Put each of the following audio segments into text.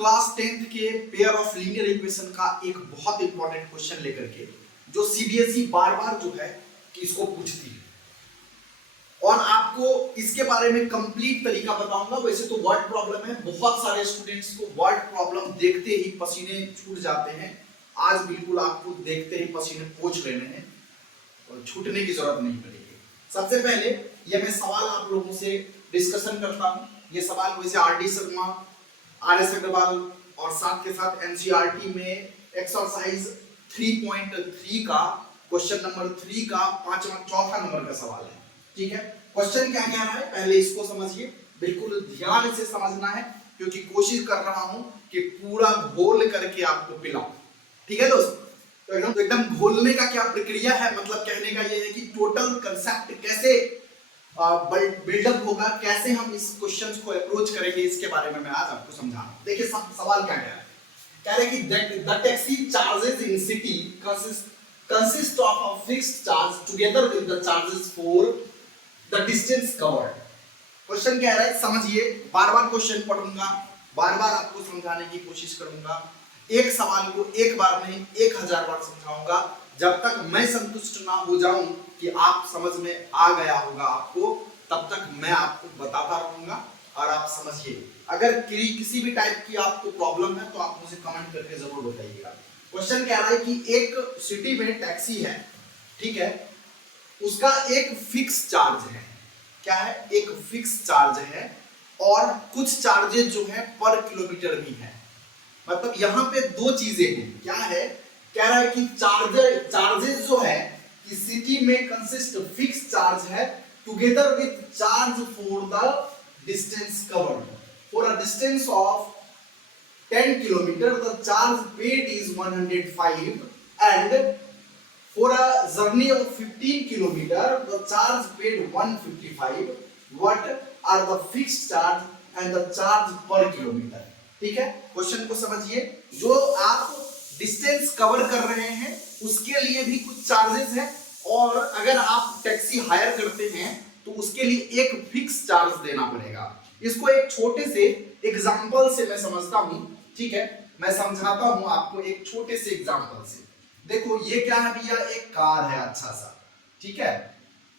Class 10th के pair of linear equation का एक बहुत इंपॉर्टेंट क्वेश्चन लेकर के, जो सीबीएसई बार बार जो है कि इसको पूछती है और आपको इसके बारे में कंप्लीट तरीका बताऊंगा। वैसे तो वर्ड प्रॉब्लम है, बहुत सारे स्टूडेंट्स को वर्ड प्रॉब्लम देखते ही पसीने छूट जाते हैं। आज बिल्कुल आपको देखते ही पसीने पोंछ लेने हैं और छूटने की जरूरत नहीं पड़ेगी। सबसे पहले ये मैं सवाल आप लोगों से डिस्कशन करता हूँ। ये सवाल वैसे R D Sharma, R S Agarwal और साथ के साथ एनसीईआरटी में एक्सरसाइज 3.3 का क्वेश्चन नंबर 3 का चौथा नंबर का सवाल है। ठीक है, क्वेश्चन क्या कह रहा है पहले इसको समझिए, बिल्कुल ध्यान से समझना है क्योंकि कोशिश कर रहा हूं कि पूरा घोल करके आपको पिलाऊं। ठीक है दोस्त, तो एकदम घोलने का क्या प्रक्रिया है, मतलब कहने का ये है कि टोटल कंसेप्ट कैसे बिल्डअप होगा, कैसे हम इस क्वेश्चंस को अप्रोच करेंगे, इसके बारे में मैं आज आपको समझा रहा हूं। देखिए सवाल क्या कह रहा है कि the taxi charges in city consist of a fixed charge together with the charges for the distance covered। Question कह रहा है, समझिए, बार बार क्वेश्चन पढ़ूंगा, बार बार आपको समझाने की कोशिश करूंगा। एक सवाल को एक बार नहीं 1000 बार समझाऊंगा, जब तक मैं संतुष्ट ना हो जाऊं कि आप समझ में आ गया होगा आपको, तब तक मैं आपको बताता रहूंगा और आप समझिए। अगर किसी भी टाइप की आपको प्रॉब्लम है तो आप मुझे कमेंट करके जरूर बताइएगा। क्वेश्चन कह रहा है कि एक सिटी में टैक्सी है, ठीक है, उसका एक फिक्स चार्ज है। क्या है? एक फिक्स चार्ज है और कुछ चार्जेस जो है पर किलोमीटर भी है। मतलब यहाँ पे दो चीजें हैं। क्या है? कह रहा है कि चार्जेस जो है कि सिटी में कंसिस्ट फिक्स चार्ज है together with charge for the distance covered. For a distance of 10 kilometer the charge paid is 105 and for a journey of 15 kilometer the charge paid 155। what are the fixed charge and the charge per kilometer। ठीक है, question को समझिए। जो आप distance cover कर रहे हैं उसके लिए भी कुछ चार्जेस है और अगर आप टैक्सी हायर करते हैं तो उसके लिए एक फिक्स चार्ज देना पड़ेगा। इसको एक छोटे से एग्जांपल से मैं समझता हूं। ठीक है, मैं समझाता हूं आपको एक छोटे से एग्जांपल से। देखो ये क्या है भैया, एक कार है अच्छा सा, ठीक है,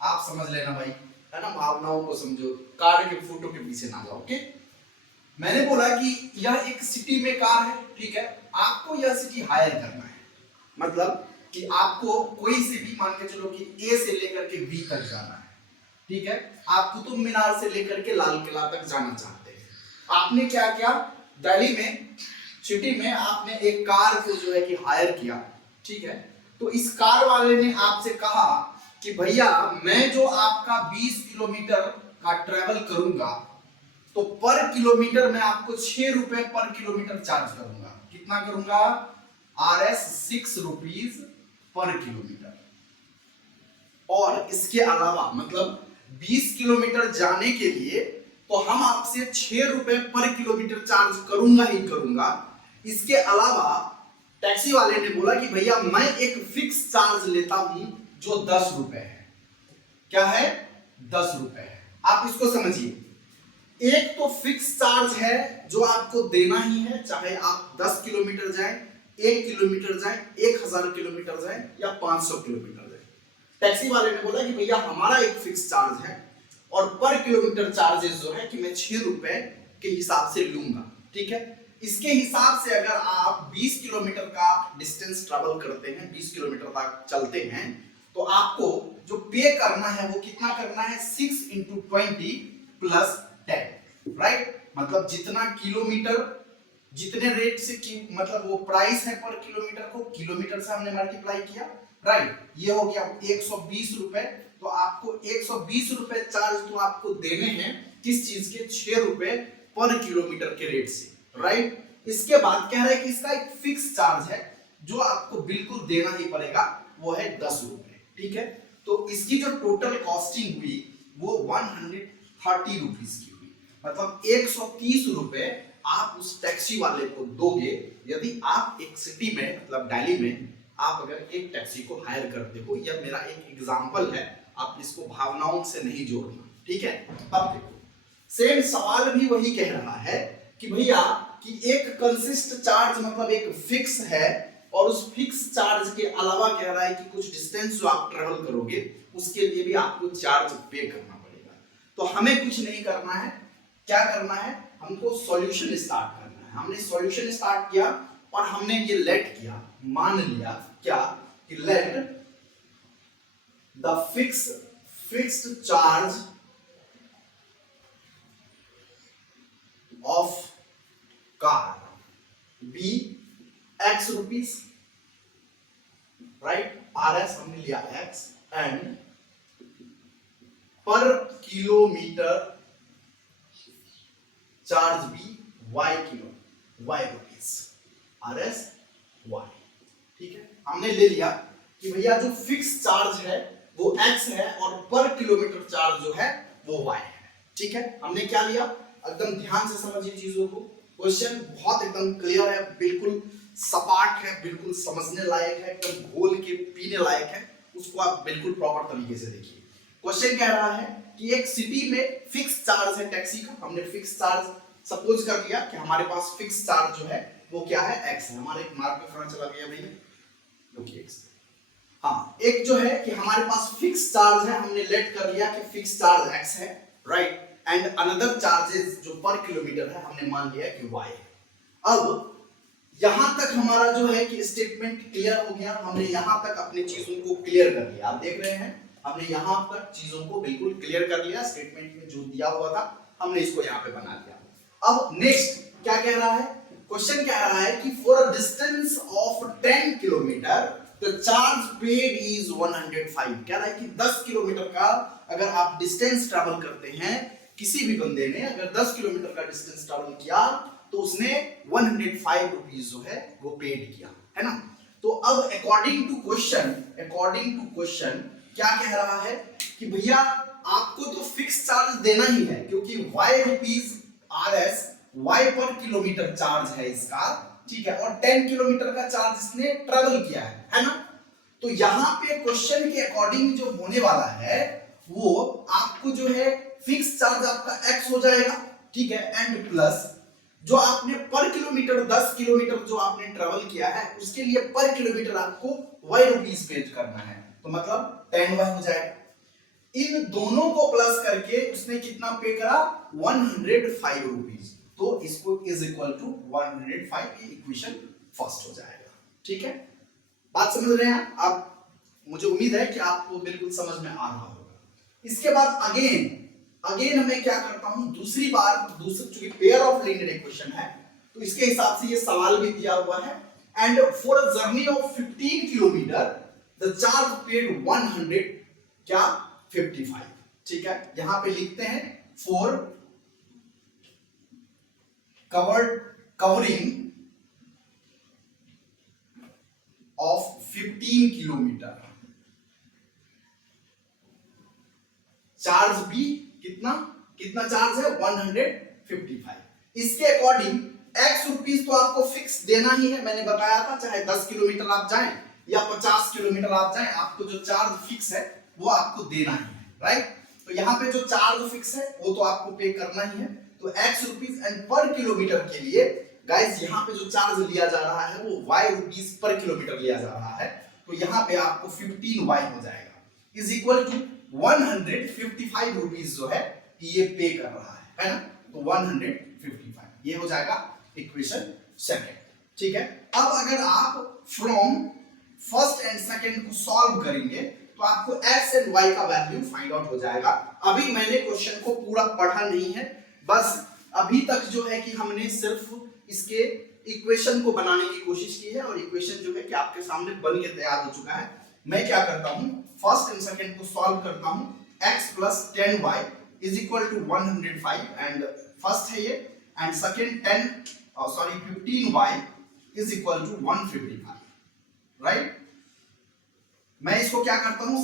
आप समझ लेना भाई, है ना, भावनाओं को समझो, कार के फोटो के पीछे ना जाओ। ओके, मैंने बोला कि यह एक सिटी में कार है, ठीक है, आपको यह सिटी हायर करना है। मतलब कि आपको कोई से भी, मान के चलो कि ए से लेकर के बी तक जाना है, ठीक है, आप कुतुब मीनार से लेकर के लाल किला तक जाना चाहते हैं। आपने क्या किया, दिल्ली में सिटी में आपने एक कार को जो है कि हायर किया, ठीक है, तो इस कार वाले ने आपसे कहा कि भैया मैं जो आपका 20 किलोमीटर का ट्रेवल करूंगा तो पर किलोमीटर मैं आपको 6 रुपए पर किलोमीटर चार्ज करूंगा। कितना करूंगा? RS 6 rupees per kilometre. और इसके अलावा मतलब 20 किलोमीटर जाने के लिए तो हम आपसे 6 रुपए पर किलोमीटर चार्ज करूंगा ही करूंगा। इसके अलावा टैक्सी वाले ने बोला कि भैया मैं एक फिक्स चार्ज लेता हूं जो 10 रुपए है। क्या है? 10 रुपए है। आप इसको समझिए, एक तो फिक्स चार्ज है जो आपको देना ही है, चाहे आप 10 किलोमीटर जाएं, 1 किलोमीटर जाएं, 1000 किलोमीटर जाएं या 500 किलोमीटर जाएं। टैक्सी वाले ने बोला कि भैया हमारा एक फिक्स चार्ज है और पर किलोमीटर चार्जेस जो है कि मैं 6 रुपए के हिसाब से लूंगा। ठीक है, इसके हिसाब से अगर आप 20 किलोमीटर का डिस्टेंस ट्रैवल करते हैं, 20 किलोमीटर तक चलते हैं, तो आपको जो पे करना है वो कितना करना है? 6 × 20 + 10, राइट। मतलब जितना किलोमीटर, जितने रेट से की मतलब वो प्राइस है पर किलोमीटर को किलोमीटर से हमने मल्टीप्लाई किया, राइट। ये हो गया 120 रुपए। तो आपको 120 रुपए चार्ज तो आपको देने हैं, किस चीज के? 6 रुपए पर किलोमीटर के रेट से, राइट। इसके बाद कह रहा है कि इसका एक फिक्स चार्ज है जो आपको बिल्कुल देना ही पड़ेगा, वो है 10 रुपए। ठीक है, तो इसकी जो टोटल कॉस्टिंग हुई वो 130 रुपीज की हुई। मतलब 130 रुपए आप उस टैक्सी वाले को दोगे यदि आप एक सिटी में, मतलब दिल्ली में आप अगर एक टैक्सी को हायर करते हो। यह मेरा एक एग्जांपल है, आप इसको भावनाओं से नहीं जोड़ना। ठीक है, अब देखो सेम सवाल भी वही कह रहा है कि भैया कि एक कंसिस्ट चार्ज मतलब एक फिक्स है, और उस फिक्स चार्ज के अलावा कह रहा है कि कुछ डिस्टेंस जो आप ट्रेवल करोगे उसके लिए भी आपको चार्ज पे करना पड़ेगा। तो हमें कुछ नहीं करना है, क्या करना है, हमको सॉल्यूशन स्टार्ट करना है। हमने सॉल्यूशन स्टार्ट किया और हमने ये लेट किया, मान लिया क्या कि let the fixed charge of car be x rupees, right, RS हमने लिया x, and per kilometre charge be y rupees, RS y। ठीक है, हमने ले लिया कि भैया जो फिक्स चार्ज है वो x है और पर किलोमीटर चार्ज जो है वो y है। ठीक है, हमने क्या लिया, एकदम ध्यान से समझिए चीजों को, क्वेश्चन बहुत एकदम क्लियर है, बिल्कुल सपाट है, बिल्कुल समझने लायक है, एकदम घोल के पीने लायक है, उसको आप बिल्कुल प्रॉपर तरीके से देखिए। क्वेश्चन कह रहा है कि एक सिटी में फिक्स चार्ज है टैक्सी का, हमने फिक्स चार्ज सपोज कर लिया कि हमारे पास फिक्स चार्ज जो है वो क्या है, x है। हमारे एक मार्क पे फर्क चला गया भैया, देखिए x। हाँ, एक जो है कि हमारे पास फिक्स चार्ज है, हमने लेट कर लिया कि फिक्स चार्ज x है, राइट, एंड अनदर चार्जेस जो पर किलोमीटर है हमने मान लिया कि y है। अब यहां तक हमारा जो है कि स्टेटमेंट क्लियर हो गया, हमने यहां तक अपने चीजों को क्लियर कर लिया। आप देख रहे हैं हमने यहां तक चीजों को बिल्कुल क्लियर कर लिया, स्टेटमेंट में जो दिया हुआ था हमने इसको यहां पे बना दिया। अब नेक्स्ट क्या कह रहा है, क्वेश्चन कह रहा है कि for a distance of 10 kilometre the charge paid is 105। कह रहा है कि 10 किलोमीटर का अगर आप डिस्टेंस ट्रैवल करते हैं, किसी भी बंदे ने अगर 10 किलोमीटर का डिस्टेंस ट्रैवल किया तो उसने 105 रुपीज जो है वो पेड किया, है ना। तो अब अकॉर्डिंग टू क्वेश्चन क्या कह रहा है कि भैया आपको तो फिक्स चार्ज देना ही है, क्योंकि y रुपीज RS y पर किलोमीटर चार्ज है इसका, ठीक है, और 10 किलोमीटर का चार्ज इसने ट्रेवल किया है ना। तो यहां पे क्वेश्चन के अकॉर्डिंग जो होने वाला है वो आपको जो है फिक्स चार्ज आपका x हो जाएगा, ठीक है, एंड प्लस जो आपने पर किलोमीटर 10 किलोमीटर जो आपने ट्रेवल किया है उसके लिए पर किलोमीटर आपको y रुपीस पे करना है, तो मतलब 10y हो जाएगा। इन दोनों को प्लस करके उसने कितना पे करा, 105 रुपीस, तो इसको इज इक्वल टू 105, ये इक्वेशन फर्स्ट हो जाएगा। ठीक है, बात समझ रहे हैं आप, मुझे उम्मीद है कि आपको बिल्कुल समझ में आ रहा होगा। इसके बाद अगेन मैं क्या करता हूं, दूसरी चूंकि पेयर ऑफ लीनियर इक्वेशन है तो इसके हिसाब से ये सवाल भी दिया हुआ है, and for a journey of 15 kilometre the charge paid 100 क्या 55। ठीक है, यहां पे लिखते हैं for covering of 15 kilometre charge भी कितना चार्ज है 155। इसके अकॉर्डिंग x रुपीस तो आपको फिक्स देना ही है, मैंने बताया था, चाहे 10 किलोमीटर आप जाएं या 50 किलोमीटर आप जाएं, आपको जो चार्ज फिक्स है वो आपको देना ही है, राइट। तो यहाँ पे जो चार्ज फिक्स है वो तो आपको पे करना ही है, तो x rupees, and per kilometre के लिए गाइस यहाँ पे जो चार्ज लिया जा रहा है वो y रुपीस पर किलोमीटर लिया जा रहा है, तो यहाँ पे आपको 15y हो जाएगा इज इक्वल टू 155 रुपीस जो है ये पे कर रहा है ना, तो 155 ये हो जाएगा इक्वेशन सेकंड। ठीक है, अब अगर आप फ्रॉम फर्स्ट एंड सेकंड को सॉल्व करेंगे तो आपको x एंड y का वैल्यू फाइंड आउट हो जाएगा। अभी मैंने क्वेश्चन को पूरा पढ़ा नहीं है, बस अभी तक जो है कि हमने सिर्फ इसके इक्वेशन को बनाने की कोशिश की है, और इक्वेशन जो है कि आपके सामने बन के तैयार हो चुका है। मैं क्या करता हूं, फर्स्ट एंड सेकंड को सॉल्व करता हूं, x plus 10y is equal to 105, and first है ये, and second 15y is equal to 155, right. मैं इसको क्या करता हूं,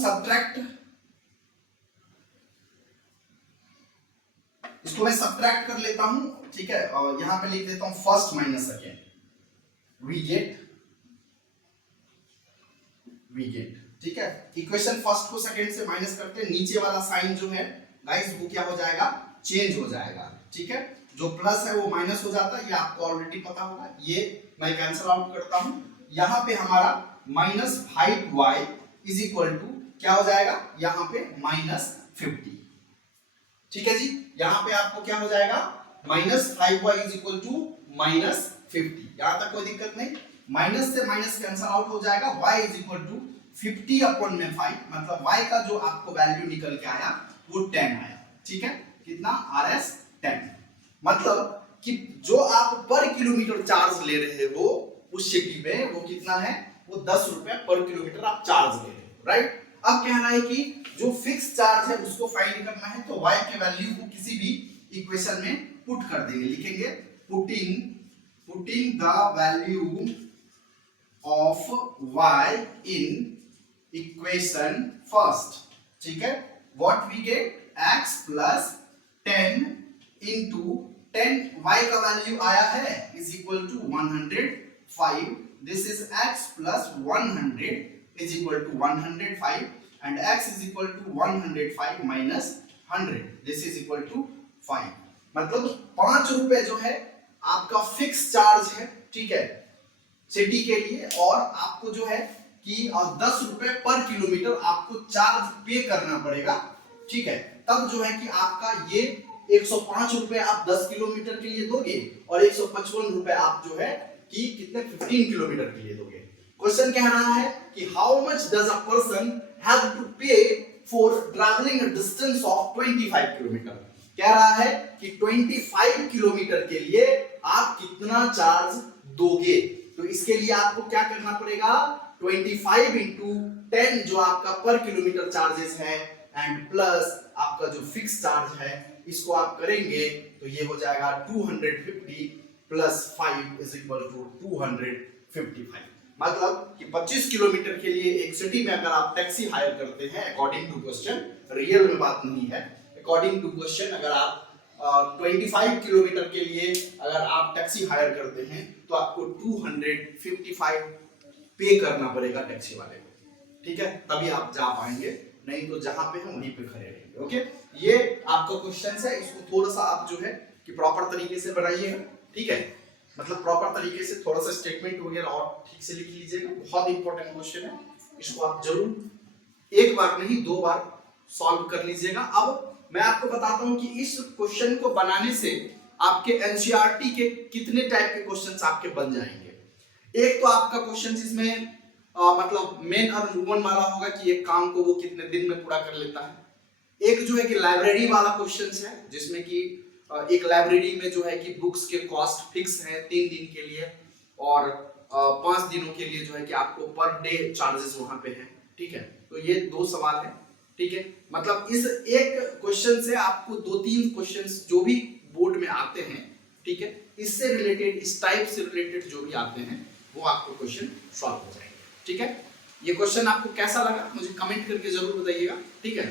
इसको मैं सब्ट्रैक्ट कर लेता हूं, ठीक है, और यहां पे लिख देता हूं first minus second, we get, ठीक है। इक्वेशन फर्स्ट को सेकेंड से माइनस करते हैं, नीचे वाला साइन जो है गाइस वो क्या हो जाएगा, चेंज हो जाएगा, ठीक है। जो प्लस है वो माइनस हो जाता है, ये आपको ऑलरेडी पता होगा। ये मैं कैंसल आउट करता हूं, यहाँ पे हमारा -5y इज इक्वल टू क्या हो जाएगा, यहाँ पे -50। ठीक है जी, यहाँ पे आपको क्या हो जाएगा, -5y इज इक्वल टू -50। यहां तक कोई दिक्कत नहीं, माइनस से माइनस कैंसल आउट हो जाएगा। y इज इक्वल टू 50/5, मतलब y का जो आपको वैल्यू निकल के आया वो 10 आया। ठीक है, कितना, RS 10। मतलब कि जो आप पर किलोमीटर चार्ज ले रहे हो उस सिटी में वो कितना है, वो 10 रुपए पर किलोमीटर आप चार्ज ले रहे हो, राइट। अब कहना है कि जो फिक्स चार्ज है उसको फाइंड करना है, तो y के वैल्यू को किसी भी इक्वेशन में पुट कर देंगे, लिखेंगे putting the value of y in equation first. ठीक है, what we get, x plus 10 into 10, y का वैल्यू आया है is equal to 105, this is x plus 100 is equal to 105 and x is equal to 105 minus 100, this is equal to 5। मतलब 5 रुपए जो है आपका फिक्स चार्ज है, ठीक है, सिटी के लिए, और आपको जो है कि 10 रुपए पर किलोमीटर आपको चार्ज पे करना पड़ेगा। ठीक है, तब जो है कि आपका ये 105 रुपए आप 10 किलोमीटर के लिए दोगे और 155 रुपए आप जो है कि कितने 15 किलोमीटर के लिए दोगे। क्वेश्चन कह रहा है कि how much does a person have to pay for travelling a distance of 25 kilometre. कह रहा है कि 25 किलोमीटर के लिए आप कितना चार्ज दोगे। तो इसके लिए आपको क्या करना पड़ेगा, 25 इंटू 10 जो आपका पर किलोमीटर चार्जेस है एंड प्लस आपका जो फिक्स चार्ज है, इसको आप करेंगे तो ये हो जाएगा 250 प्लस 5 इज इक्वल टू 255। मतलब कि 25 किलोमीटर के लिए एक सिटी में अगर आप टैक्सी हायर करते हैं, अकॉर्डिंग टू क्वेश्चन, रियल में बात नहीं है, अकॉर्डिंग टू क्वेश्चन, अगर आप 25 किलोमीटर के लिए अगर आप टैक्सी हायर करते हैं तो आपको 255 पे करना पड़ेगा टैक्सी वाले को। ठीक है, तभी आप जा पाएंगे, नहीं तो जहां पे है वहीं पे खड़े रहेंगे। ओके, ये आपका क्वेश्चन है, इसको थोड़ा सा आप जो है कि प्रॉपर तरीके से बनाइएगा। ठीक है, मतलब प्रॉपर तरीके से थोड़ा सा स्टेटमेंट वगैरह और ठीक से लिख लीजिएगा। बहुत इंपॉर्टेंट क्वेश्चन है, इसको आप जरूर एक बार नहीं 2 बार सॉल्व कर लीजिएगा। अब मैं आपको बताता हूं कि इस क्वेश्चन को बनाने से आपके एनसीईआरटी के कितने टाइप के क्वेश्चंस आपके बन जाएंगे। एक तो आपका क्वेश्चन जिसमें मतलब मेन और वुमन वाला होगा कि एक काम को वो कितने दिन में पूरा कर लेता है। एक जो है कि लाइब्रेरी वाला क्वेश्चन है जिसमें कि एक लाइब्रेरी में जो है कि बुक्स के कॉस्ट फिक्स है 3 दिन के लिए और 5 दिनों के लिए जो है कि आपको पर डे चार्जेस वहां पे है। ठीक है, तो ये 2 सवाल है। ठीक है, मतलब इस एक क्वेश्चन से आपको 2-3 क्वेश्चंस जो भी बोर्ड में आते हैं, ठीक है, इससे रिलेटेड, इस टाइप से रिलेटेड जो भी आते हैं वो आपको क्वेश्चन सॉल्व हो जाएंगे। ठीक है, ये क्वेश्चन आपको कैसा लगा मुझे कमेंट करके जरूर बताइएगा। ठीक है।